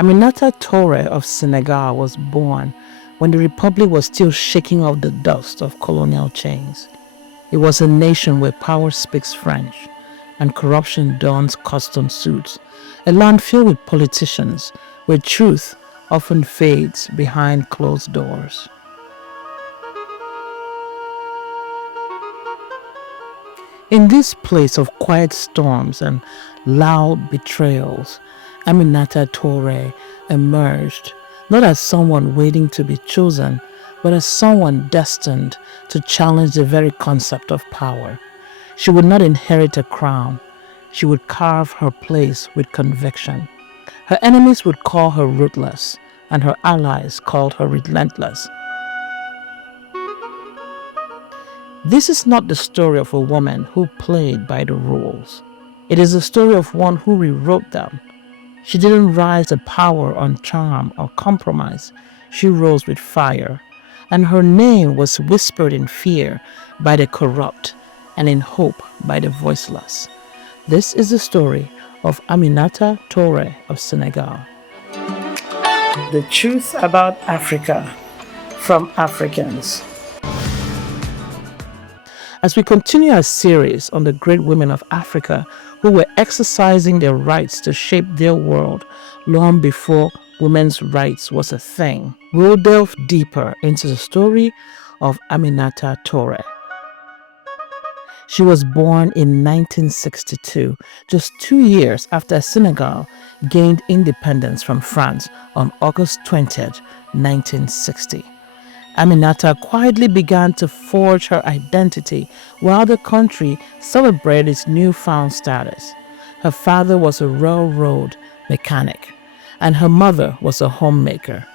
Aminata Touré of Senegal was born when the republic was still shaking off the dust of colonial chains. It was a nation where power speaks French and corruption dons custom suits, a land filled with politicians where truth often fades behind closed doors. In this place of quiet storms and loud betrayals, Aminata Touré emerged not as someone waiting to be chosen, but as someone destined to challenge the very concept of power. She would not inherit a crown. She would carve her place with conviction. Her enemies would call her ruthless, and her allies called her relentless. This is not the story of a woman who played by the rules. It is the story of one who rewrote them. She didn't rise to power on charm or compromise. She rose with fire, and her name was whispered in fear by the corrupt and in hope by the voiceless. This is the story of Aminata Touré of Senegal. The truth about Africa from Africans. As we continue our series on the great women of Africa who were exercising their rights to shape their world long before women's rights was a thing, we'll delve deeper into the story of Aminata Touré. She was born in 1962, just 2 years after Senegal gained independence from France on August 20th, 1960. Aminata quietly began to forge her identity while the country celebrated its newfound status. Her father was a railroad mechanic, and her mother was a homemaker.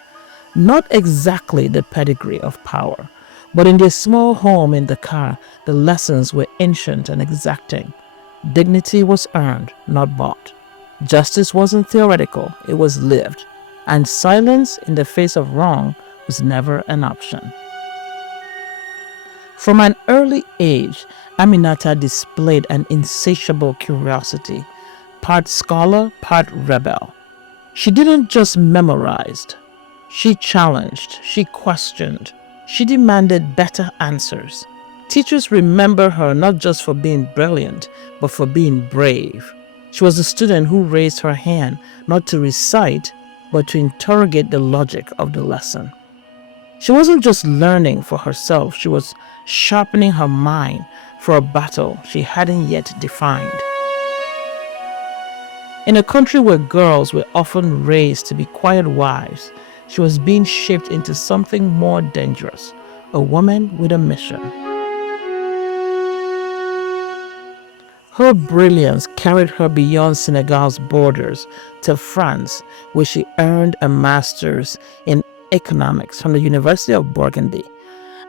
Not exactly the pedigree of power, but in their small home in Dakar, the lessons were ancient and exacting. Dignity was earned, not bought. Justice wasn't theoretical, it was lived. And silence in the face of wrong was never an option. From an early age, Aminata displayed an insatiable curiosity, part scholar, part rebel. She didn't just memorize. She challenged, she questioned, she demanded better answers. Teachers remember her not just for being brilliant, but for being brave. She was a student who raised her hand not to recite, but to interrogate the logic of the lesson. She wasn't just learning for herself, she was sharpening her mind for a battle she hadn't yet defined. In a country where girls were often raised to be quiet wives, she was being shaped into something more dangerous, a woman with a mission. Her brilliance carried her beyond Senegal's borders to France, where she earned a master's in economics from the University of Burgundy,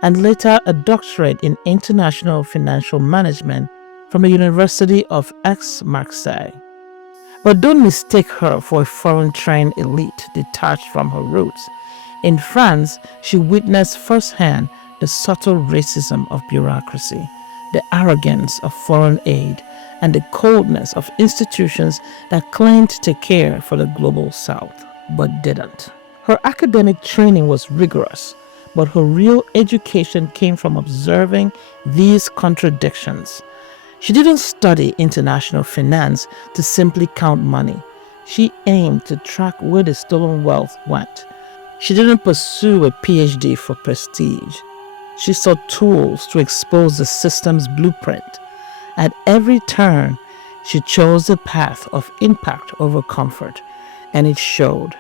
and later a doctorate in international financial management from the University of Aix-Marseille. But don't mistake her for a foreign-trained elite detached from her roots. In France, she witnessed firsthand the subtle racism of bureaucracy, the arrogance of foreign aid, and the coldness of institutions that claimed to care for the global South, but didn't. Her academic training was rigorous, but her real education came from observing these contradictions. She didn't study international finance to simply count money. She aimed to track where the stolen wealth went. She didn't pursue a PhD for prestige. She sought tools to expose the system's blueprint. At every turn, she chose the path of impact over comfort, and it showed.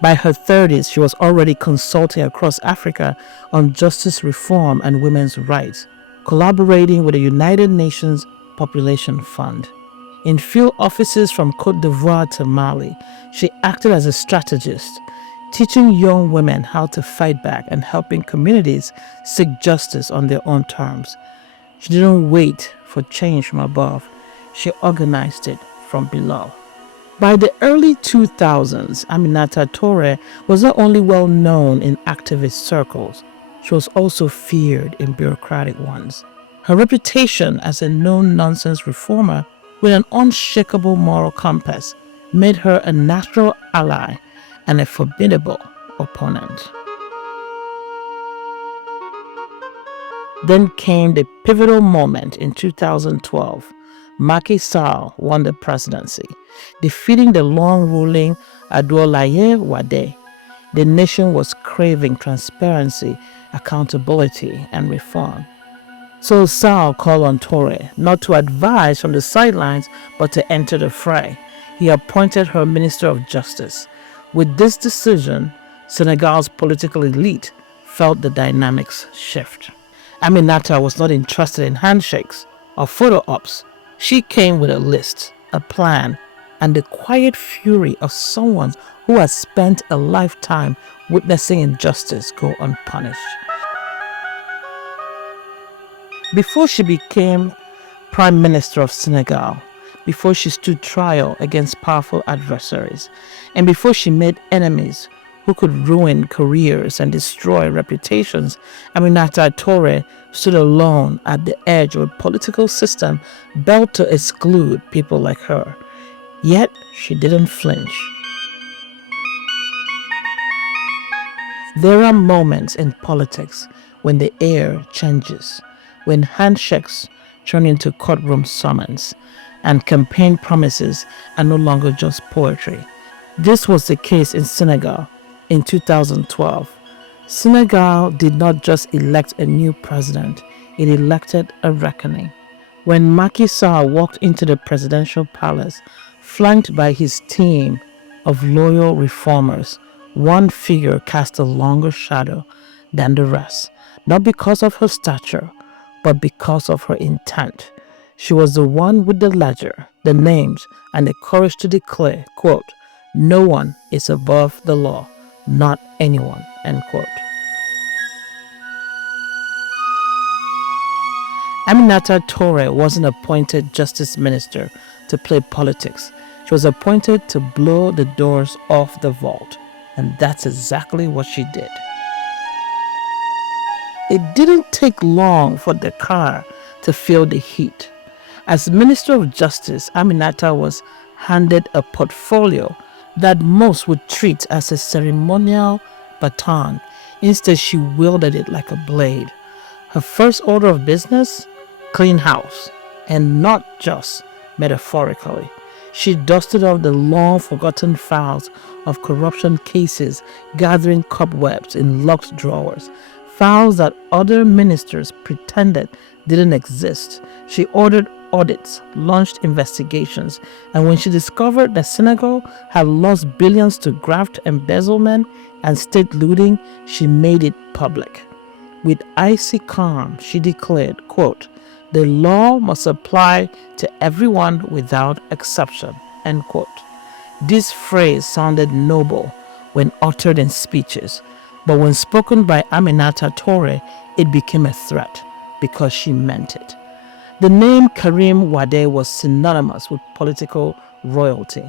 By her 30s, she was already consulting across Africa on justice reform and women's rights, collaborating with the United Nations Population Fund. In field offices from Côte d'Ivoire to Mali, she acted as a strategist, teaching young women how to fight back and helping communities seek justice on their own terms. She didn't wait for change from above. She organized it from below. By the early 2000s, Aminata Touré was not only well known in activist circles, she was also feared in bureaucratic ones. Her reputation as a no-nonsense reformer with an unshakable moral compass made her a natural ally and a formidable opponent. Then came the pivotal moment in 2012. Macky Sall won the presidency, defeating the long-ruling Adwalaye Wade. The nation was craving transparency, accountability, and reform. So Sall called on Touré not to advise from the sidelines but to enter the fray. He appointed her Minister of Justice. With this decision, Senegal's political elite felt the dynamics shift. Aminata was not interested in handshakes or photo ops. She came with a list, a plan, and the quiet fury of someone who has spent a lifetime witnessing injustice go unpunished. Before she became Prime Minister of Senegal, before she stood trial against powerful adversaries, and before she made enemies who could ruin careers and destroy reputations, Aminata Touré stood alone at the edge of a political system built to exclude people like her. Yet she didn't flinch. There are moments in politics when the air changes, when handshakes turn into courtroom summons, and campaign promises are no longer just poetry. This was the case in Senegal in 2012. Senegal did not just elect a new president, it elected a reckoning. When Macky Sall walked into the presidential palace, flanked by his team of loyal reformers, one figure cast a longer shadow than the rest, not because of her stature, but because of her intent. She was the one with the ledger, the names, and the courage to declare, quote, "No one is above the law, not anyone," end quote. Aminata Touré wasn't appointed justice minister to play politics. She was appointed to blow the doors off the vault. And that's exactly what she did. It didn't take long for the car to feel the heat. As Minister of Justice, Aminata was handed a portfolio that most would treat as a ceremonial baton. Instead, she wielded it like a blade. Her first order of business? Clean house. And not just metaphorically. She dusted off the long-forgotten files of corruption cases, gathering cobwebs in locked drawers, files that other ministers pretended didn't exist. She ordered audits, launched investigations, and when she discovered that Senegal had lost billions to graft embezzlement and state looting, she made it public. With icy calm, she declared, quote, "The law must apply to everyone without exception," end quote. This phrase sounded noble when uttered in speeches, but when spoken by Aminata Touré, it became a threat because she meant it. The name Karim Wade was synonymous with political royalty.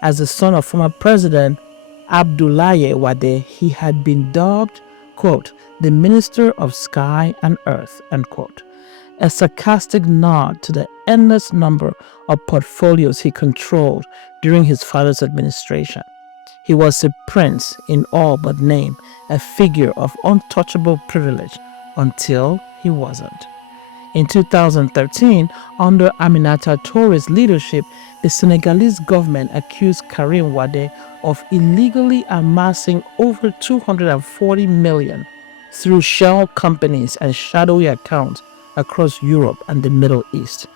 As the son of former President Abdoulaye Wade, he had been dubbed, quote, "the Minister of Sky and Earth," end quote. A sarcastic nod to the endless number of portfolios he controlled during his father's administration. He was a prince in all but name, a figure of untouchable privilege until he wasn't. In 2013, under Aminata Touré's leadership, the Senegalese government accused Karim Wade of illegally amassing over 240 million through shell companies and shadowy accounts across Europe and the Middle East.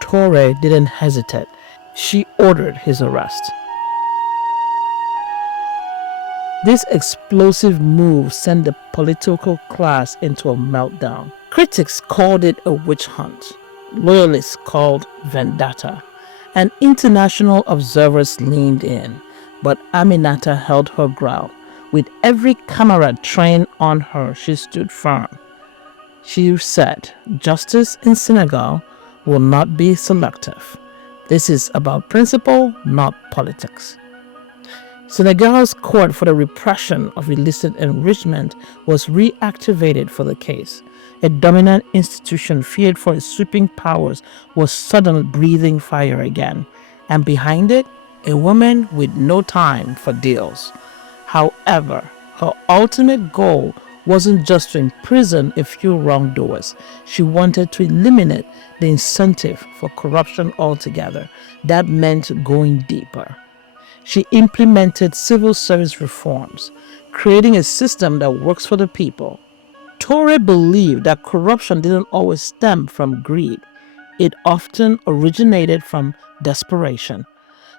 Touré didn't hesitate. She ordered his arrest. This explosive move sent the political class into a meltdown. Critics called it a witch hunt. Loyalists called vendetta. And international observers leaned in. But Aminata held her ground. With every camera trained on her, she stood firm. She said, "Justice in Senegal will not be selective. This is about principle, not politics." Senegal's court for the repression of illicit enrichment was reactivated for the case. A dominant institution feared for its sweeping powers was suddenly breathing fire again. And behind it, a woman with no time for deals. However, her ultimate goal wasn't just to imprison a few wrongdoers. She wanted to eliminate the incentive for corruption altogether. That meant going deeper. She implemented civil service reforms, creating a system that works for the people. Touré believed that corruption didn't always stem from greed. It often originated from desperation.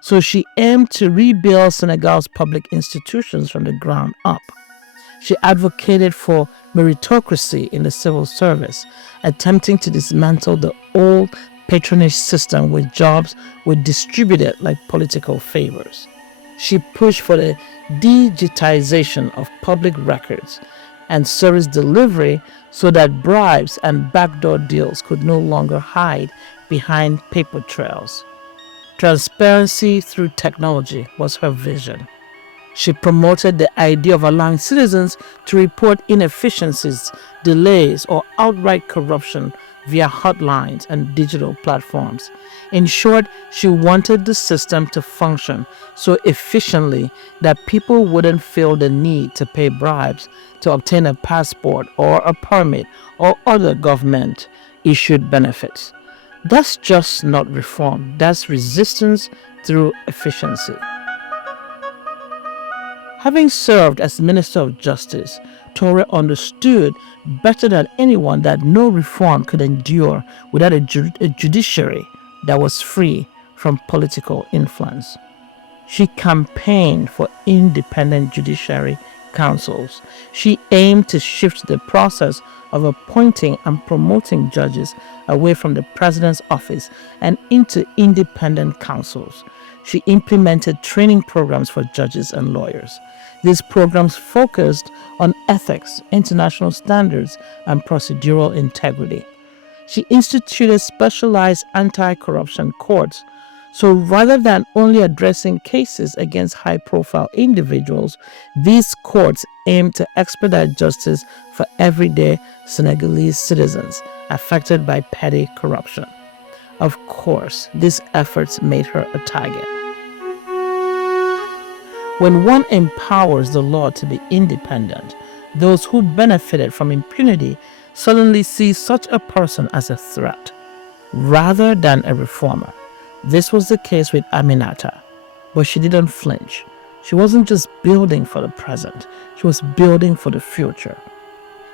So she aimed to rebuild Senegal's public institutions from the ground up. She advocated for meritocracy in the civil service, attempting to dismantle the old patronage system where jobs were distributed like political favors. She pushed for the digitization of public records and service delivery so that bribes and backdoor deals could no longer hide behind paper trails. Transparency through technology was her vision. She promoted the idea of allowing citizens to report inefficiencies, delays, or outright corruption via hotlines and digital platforms. In short, she wanted the system to function so efficiently that people wouldn't feel the need to pay bribes to obtain a passport or a permit or other government issued benefits. That's just not reform, that's resistance through efficiency. Having served as Minister of Justice, Touré understood better than anyone that no reform could endure without a judiciary that was free from political influence. She campaigned for independent judiciary councils. She aimed to shift the process of appointing and promoting judges away from the president's office and into independent councils. She implemented training programs for judges and lawyers. These programs focused on ethics, international standards, and procedural integrity. She instituted specialized anti-corruption courts. So rather than only addressing cases against high-profile individuals, these courts aimed to expedite justice for everyday Senegalese citizens affected by petty corruption. Of course, these efforts made her a target. When one empowers the law to be independent, those who benefited from impunity suddenly see such a person as a threat rather than a reformer. This was the case with Aminata, but she didn't flinch. She wasn't just building for the present, she was building for the future.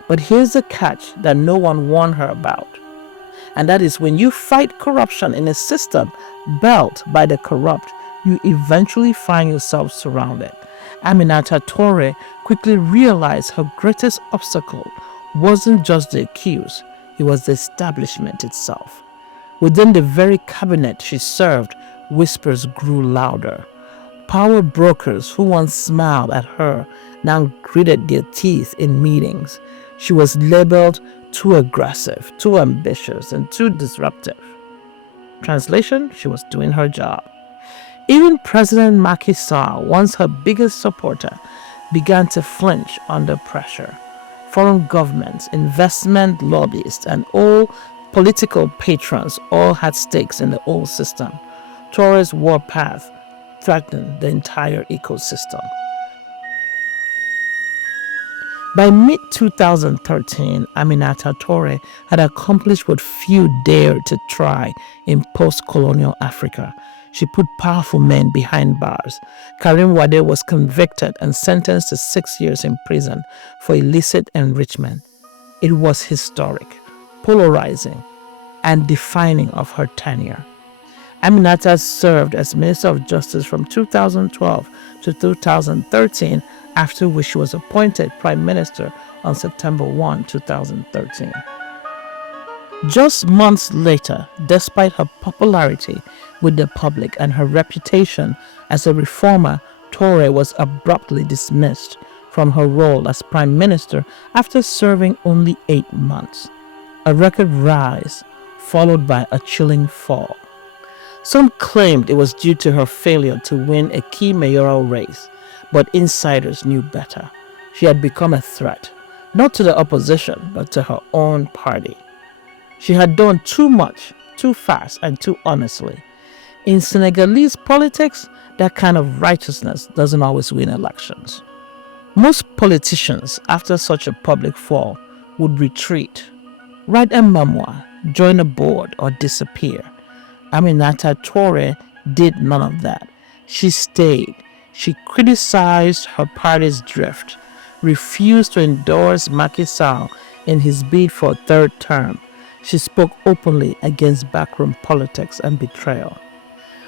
But here's the catch that no one warned her about. And that is when you fight corruption in a system built by the corrupt, you eventually find yourself surrounded. Aminata Touré quickly realized her greatest obstacle wasn't just the accused, it was the establishment itself. Within the very cabinet she served, whispers grew louder. Power brokers who once smiled at her now gritted their teeth in meetings. She was labeled too aggressive, too ambitious, and too disruptive. Translation, she was doing her job. Even President Macky Sall, once her biggest supporter, began to flinch under pressure. Foreign governments, investment lobbyists, and all political patrons all had stakes in the old system. Touré's warpath threatened the entire ecosystem. By mid-2013, Aminata Touré had accomplished what few dared to try in post-colonial Africa. She put powerful men behind bars. Karim Wade was convicted and sentenced to 6 years in prison for illicit enrichment. It was historic, polarizing, and defining of her tenure. Aminata served as Minister of Justice from 2012 to 2013, after which she was appointed Prime Minister on September 1, 2013. Just months later, despite her popularity with the public and her reputation as a reformer, Touré was abruptly dismissed from her role as Prime Minister after serving only 8 months. A record rise followed by a chilling fall. Some claimed it was due to her failure to win a key mayoral race, but insiders knew better. She had become a threat, not to the opposition, but to her own party. She had done too much, too fast, and too honestly. In Senegalese politics, that kind of righteousness doesn't always win elections. Most politicians, after such a public fall, would retreat, write a memoir, join a board, or disappear. Aminata Touré did none of that. She stayed. She criticized her party's drift, refused to endorse Macky Sall in his bid for a third term. She spoke openly against backroom politics and betrayal.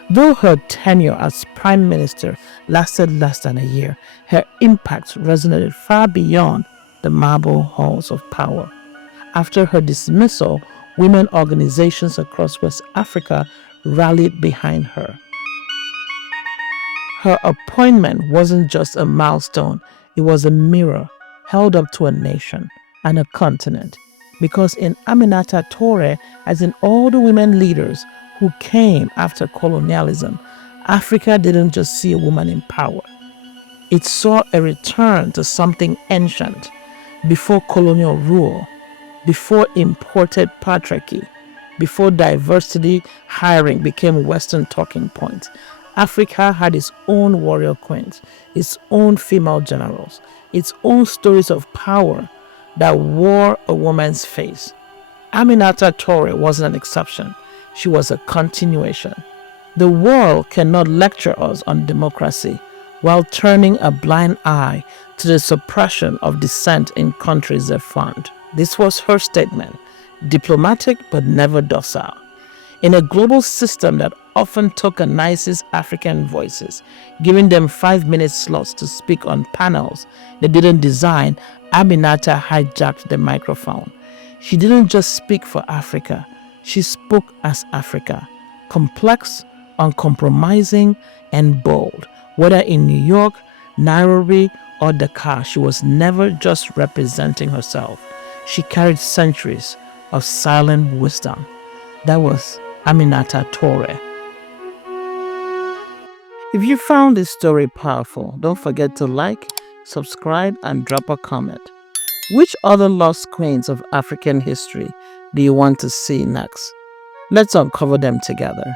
Though her tenure as prime minister lasted less than a year, her impact resonated far beyond the marble halls of power. After her dismissal, women organizations across West Africa rallied behind her. Her appointment wasn't just a milestone, it was a mirror held up to a nation and a continent. Because in Aminata Touré, as in all the women leaders who came after colonialism, Africa didn't just see a woman in power, it saw a return to something ancient before colonial rule, before imported patriarchy, before diversity hiring became Western talking points. Africa had its own warrior queens, its own female generals, its own stories of power that wore a woman's face. Aminata Touré wasn't an exception, she was a continuation. The world cannot lecture us on democracy while turning a blind eye to the suppression of dissent in countries they fund. This was her statement, diplomatic but never docile. In a global system that often tokenizes African voices, giving them 5 minute slots to speak on panels they didn't design, Aminata hijacked the microphone. She didn't just speak for Africa, she spoke as Africa, complex, uncompromising, and bold. Whether in New York, Nairobi, or Dakar, she was never just representing herself. She carried centuries of silent wisdom. That was Aminata Touré. If you found this story powerful, don't forget to like, subscribe, and drop a comment. Which other lost queens of African history do you want to see next? Let's uncover them together.